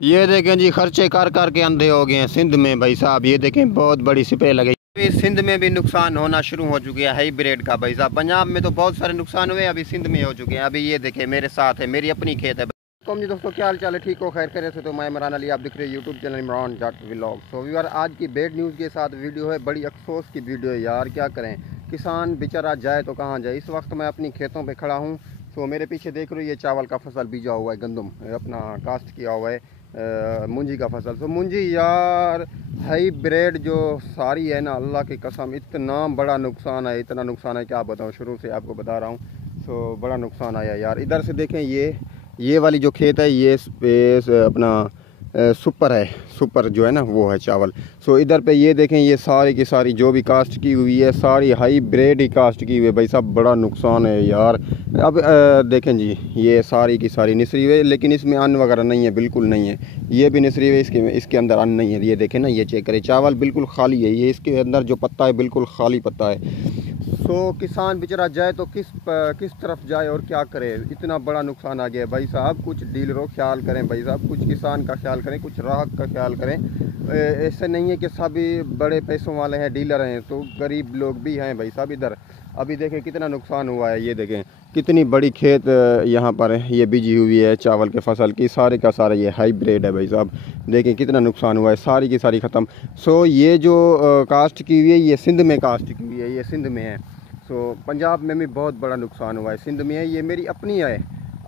ये देखें जी, खर्चे कर के अंधे हो गए हैं सिंध में भाई साहब। ये देखें बहुत बड़ी स्प्रे लगी। अभी सिंध में भी नुकसान होना शुरू हो चुके हैं हाईब्रिड का भाई साहब। पंजाब में तो बहुत सारे नुकसान हुए, अभी सिंध में हो चुके हैं। अभी ये देखें मेरे साथ है, मेरी अपनी खेत है। तो जी दोस्तों, क्या हाल चाल है? ठीक हो, खैर करे से? तो मैं इमरान अली, आप दिख रहे हैं YouTube channel Imran Jat vlog. So viewer, आज की बेड न्यूज़ के साथ वीडियो है। बड़ी अफसोस की वीडियो है यार, क्या करें। किसान बेचारा जाए तो कहाँ जाए। इस वक्त मैं अपनी खेतों पे खड़ा हूँ। तो मेरे पीछे देख रहे हो, ये चावल का फसल बीजा हुआ है, गंदम अपना कास्ट किया हुआ है, मूंजी का फसल। तो मूंजी यार हाईब्रिड जो सारी है ना, अल्लाह की कसम इतना बड़ा नुकसान है, इतना नुकसान है क्या बताऊँ। शुरू से आपको बता रहा हूँ। तो बड़ा नुकसान आया यार। इधर से देखें, ये वाली जो खेत है, ये अपना सुपर है, सुपर जो है ना वो है चावल। सो इधर पे ये देखें, ये सारी की सारी जो भी कास्ट की हुई है, सारी हाईब्रिड ही कास्ट की हुई है भाई साहब। बड़ा नुकसान है यार। अब देखें जी, ये सारी की सारी निसरी हुई है, लेकिन इसमें अन्न वगैरह नहीं है, बिल्कुल नहीं है। ये भी निसरी हुई है, इसके अंदर अन्न नहीं है। ये देखें ना, ये चेक करें, चावल बिल्कुल खाली है। ये इसके अंदर जो पत्ता है बिल्कुल खाली पत्ता है। तो किसान बेचारा जाए तो किस तरफ जाए और क्या करे। इतना बड़ा नुकसान आ गया है भाई साहब। कुछ डीलरों ख्याल करें भाई साहब, कुछ किसान का ख्याल करें, कुछ राहत का ख्याल करें। ऐसे नहीं है कि सभी बड़े पैसों वाले हैं, डीलर हैं, तो गरीब लोग भी हैं भाई साहब इधर। अभी देखें कितना नुकसान हुआ है। ये देखें कितनी बड़ी खेत यहाँ पर है, ये बीजी हुई है चावल के फसल की, सारे का सारा ये हाईब्रिड है भाई साहब। देखें कितना नुकसान हुआ है, सारी की सारी ख़त्म। सो ये जो कास्ट की हुई है, ये सिंध में कास्ट की हुई है, ये सिंध में है। सो पंजाब में भी बहुत बड़ा नुकसान हुआ है, सिंध में है। ये मेरी अपनी है,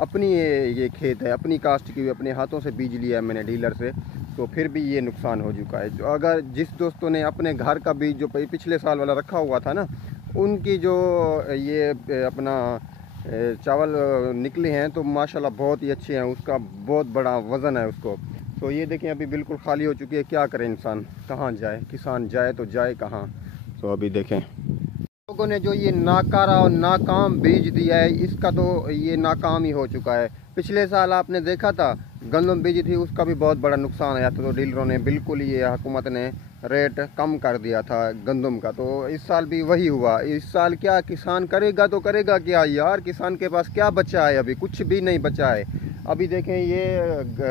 अपनी ये खेत है, अपनी कास्ट की हुई, अपने हाथों से बीज लिया है मैंने डीलर से। तो फिर भी ये नुकसान हो चुका है। जो अगर जिस दोस्तों ने अपने घर का बीज जो पिछले साल वाला रखा हुआ था ना, उनकी जो ये अपना चावल निकले हैं तो माशाल्लाह बहुत ही अच्छे हैं। उसका बहुत बड़ा वज़न है उसको। तो ये देखें अभी बिल्कुल खाली हो चुकी है। क्या करे इंसान, कहाँ जाए, किसान जाए तो जाए कहाँ। तो अभी देखें लोगों ने जो ये नाकारा और नाकाम बीज दिया है, इसका तो ये नाकाम ही हो चुका है। पिछले साल आपने देखा था गंदम बीजी थी, उसका भी बहुत बड़ा नुकसान आया था। तो डीलरों ने बिल्कुल, ये हुकूमत ने रेट कम कर दिया था गंदम का। तो इस साल भी वही हुआ। इस साल क्या किसान करेगा, तो करेगा क्या यार। किसान के पास क्या बचा है? अभी कुछ भी नहीं बचा है। अभी देखें, ये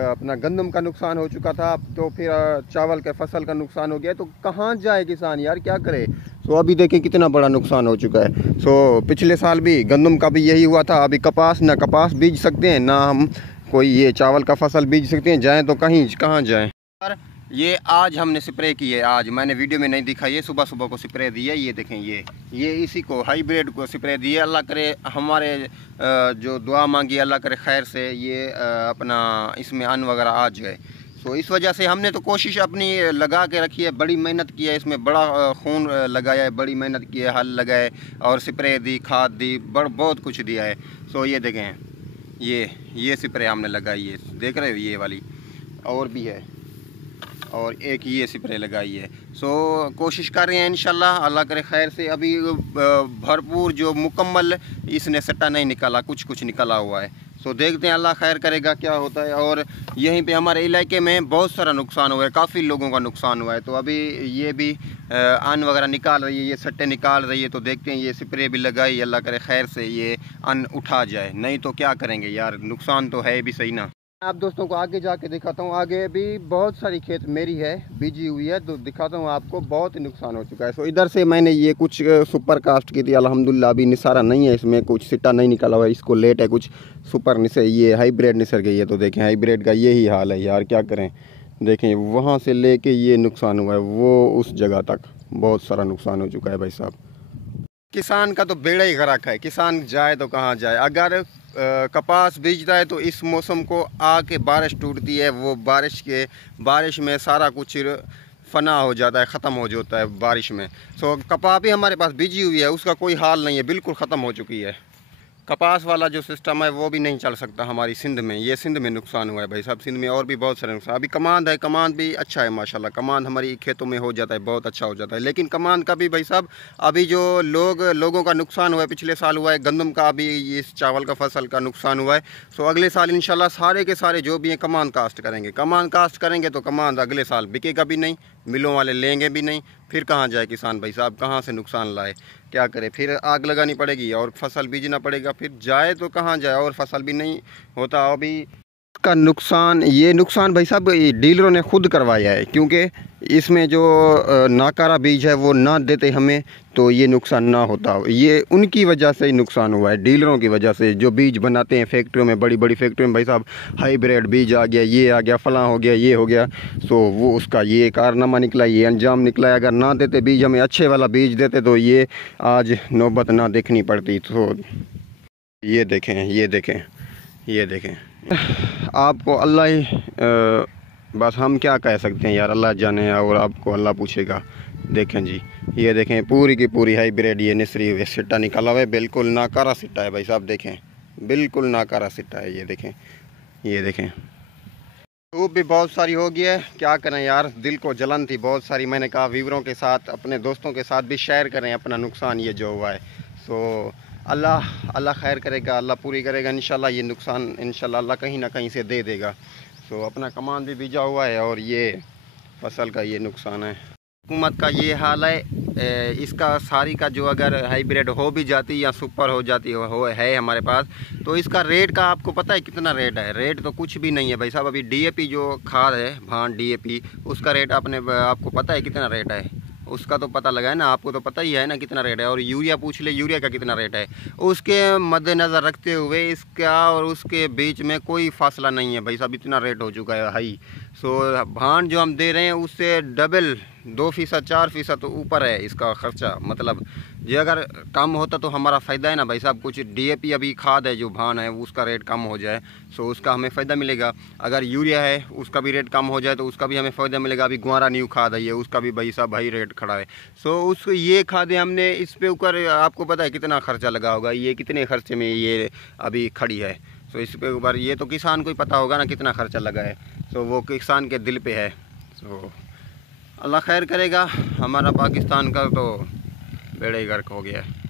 अपना गंदम का नुकसान हो चुका था, तो फिर चावल के फसल का नुकसान हो गया। तो कहाँ जाए किसान यार, क्या करे। सो अभी देखें कितना बड़ा नुकसान हो चुका है। सो पिछले साल भी गंदम का भी यही हुआ था। अभी कपास, ना कपास बीज सकते हैं, ना हम कोई ये चावल का फसल बीज सकते हैं। जाएँ तो कहीं, कहाँ जाएँ। ये आज हमने स्प्रे की है, आज मैंने वीडियो में नहीं दिखा। ये सुबह सुबह को स्प्रे दी है। ये देखें, ये इसी को हाईब्रिड को स्प्रे दी है। अल्लाह करे हमारे जो दुआ मांगी, अल्लाह करे खैर से ये अपना इसमें अन्न वगैरह आ जाए। तो इस वजह से हमने तो कोशिश अपनी लगा के रखी है, बड़ी मेहनत की है, इसमें बड़ा खून लगाया है, बड़ी मेहनत की है, हल लगाए और स्प्रे दी, खाद दी, बहुत कुछ दिया है। सो ये देखें, ये स्प्रे हमने लगाई है, देख रहे हो, ये वाली और भी है, और एक ये स्प्रे लगाई है। सो कोशिश कर रहे हैं इंशाल्लाह, अल्लाह करे खैर से। अभी भरपूर जो मुकम्मल इसने सट्टा नहीं निकाला, कुछ निकला हुआ है। सो देखते हैं, अल्लाह खैर करेगा क्या होता है। और यहीं पे हमारे इलाके में बहुत सारा नुकसान हुआ है, काफ़ी लोगों का नुकसान हुआ है। तो अभी ये भी अन्न वगैरह निकाल रही है, ये सट्टे निकाल रही है। तो देखते हैं, ये स्प्रे भी लगाई, अल्लाह करे खैर से ये अन्न उठा जाए। नहीं तो क्या करेंगे यार, नुकसान तो है भी सही ना। आप दोस्तों को आगे जाके दिखाता हूँ। आगे भी बहुत सारी खेत मेरी है, बीजी हुई है, तो दिखाता हूँ आपको। बहुत ही नुकसान हो चुका है। सो इधर से मैंने ये कुछ सुपर कास्ट की थी, अल्हम्दुलिल्लाह अभी निसारा नहीं है इसमें, कुछ सिट्टा नहीं निकाला हुआ है, इसको लेट है। कुछ सुपर निसर, ये हाईब्रिड निसर गई है। तो देखें हाईब्रिड का यही हाल है यार, क्या करें। देखें वहाँ से लेके ये नुकसान हुआ है, वो उस जगह तक बहुत सारा नुकसान हो चुका है भाई साहब। किसान का तो बेड़ा ही गर्क है। किसान जाए तो कहाँ जाए। अगर कपास बीजता है तो इस मौसम को आके बारिश टूटती है, वो बारिश में सारा कुछ फना हो जाता है, ख़त्म हो जाता है बारिश में। सो कपास भी हमारे पास बीजी हुई है, उसका कोई हाल नहीं है, बिल्कुल ख़त्म हो चुकी है। कपास वाला जो सिस्टम है वो भी नहीं चल सकता हमारी सिंध में। ये सिंध में नुकसान हुआ है भाई साहब। सिंध में और भी बहुत सारे नुकसान। अभी कमांद है, कमांद भी अच्छा है माशाल्लाह। कमांद हमारी खेतों में हो जाता है, बहुत अच्छा हो जाता है। लेकिन कमांद का भी भाई साहब, अभी जो लोगों का नुकसान हुआ है, पिछले साल हुआ है गंदम का, अभी इस चावल का फसल का नुकसान हुआ है। सो अगले साल इंशाल्लाह सारे के सारे जो भी हैं कमांद कास्ट करेंगे। कमांद कास्ट करेंगे तो कमांद अगले साल बिकेगा भी नहीं, मिलों वाले लेंगे भी नहीं। फिर कहाँ जाए किसान भाई साहब, कहाँ से नुकसान लाए, क्या करे। फिर आग लगानी पड़ेगी और फसल बीजना पड़ेगा। फिर जाए तो कहाँ जाए, और फसल भी नहीं होता। अभी का नुकसान, ये नुकसान भाई साहब डीलरों ने खुद करवाया है, क्योंकि इसमें जो नाकारा बीज है वो ना देते हमें तो ये नुकसान ना होता। ये उनकी वजह से ही नुकसान हुआ है, डीलरों की वजह से। जो बीज बनाते हैं फैक्ट्रियों में, बड़ी बड़ी फैक्ट्रियों में भाई साहब, हाईब्रिड बीज आ गया, ये आ गया, फलां हो गया, ये हो गया, तो वो उसका ये कारनामा निकला, ये अंजाम निकला है। अगर ना देते बीज हमें, अच्छे वाला बीज देते, तो ये आज नौबत ना देखनी पड़ती। तो ये देखें, ये देखें, ये देखें। आपको अल्लाह ही बस हम क्या कह सकते हैं यार, अल्लाह जाने, और आपको अल्लाह पूछेगा। देखें जी, ये देखें पूरी की पूरी हाईब्रिड ये निसरी हुए सिट्टा निकाला हुआ है, बिल्कुल नाकारा सिट्टा है भाई साहब। देखें बिल्कुल नाकारा सिट्टा है, ये देखें, ये देखें। धूप भी बहुत सारी हो गई है, क्या करें यार, दिल को जलन थी बहुत सारी। मैंने कहा व्यूअरों के साथ, अपने दोस्तों के साथ भी शेयर करें अपना नुकसान ये जो हुआ है। सो अल्लाह खैर करेगा, अल्लाह पूरी करेगा इंशाल्लाह। ये नुकसान इंशाल्लाह अल्लाह कहीं ना कहीं से दे देगा। सो अपना कमान भी बीजा हुआ है और ये फसल का ये नुकसान है। हुकूमत का ये हाल है, इसका सारी का जो अगर हाइब्रिड हो भी जाती या सुपर हो जाती है हमारे पास, तो इसका रेट का आपको पता है कितना रेट है? रेट तो कुछ भी नहीं है भाई साहब। अभी डीएपी जो खाद है, भांड डीएपी, उसका रेट आपको पता है कितना रेट है? उसका तो पता लगा है ना, आपको तो पता ही है ना कितना रेट है। और यूरिया पूछ ले, यूरिया का कितना रेट है? उसके मद्देनज़र रखते हुए इसका और उसके बीच में कोई फासला नहीं है भाई साहब, इतना रेट हो चुका है हाई। सो भांड जो हम दे रहे हैं उससे डबल 2% 4% तो ऊपर है इसका ख़र्चा। मतलब ये अगर कम होता तो हमारा फ़ायदा है ना भाई साहब। कुछ डीएपी अभी खाद है जो भांड है उसका रेट कम हो जाए, सो उसका हमें फ़ायदा मिलेगा। अगर यूरिया है उसका भी रेट कम हो जाए तो उसका भी हमें फ़ायदा मिलेगा। अभी ग्वारा न्यू खाद है ये, उसका भी भाई साहब भाई रेट खड़ा है। सो उस ये खादें हमने इस पे ऊपर, आपको पता है कितना खर्चा लगा होगा, ये कितने खर्चे में ये अभी खड़ी है। सो इस पे ऊपर ये तो किसान को ही पता होगा ना कितना खर्चा लगा है। सो वो किसान के दिल पे है। सो अल्लाह खैर करेगा, हमारा पाकिस्तान का तो बेड़ा ही गर्क हो गया है।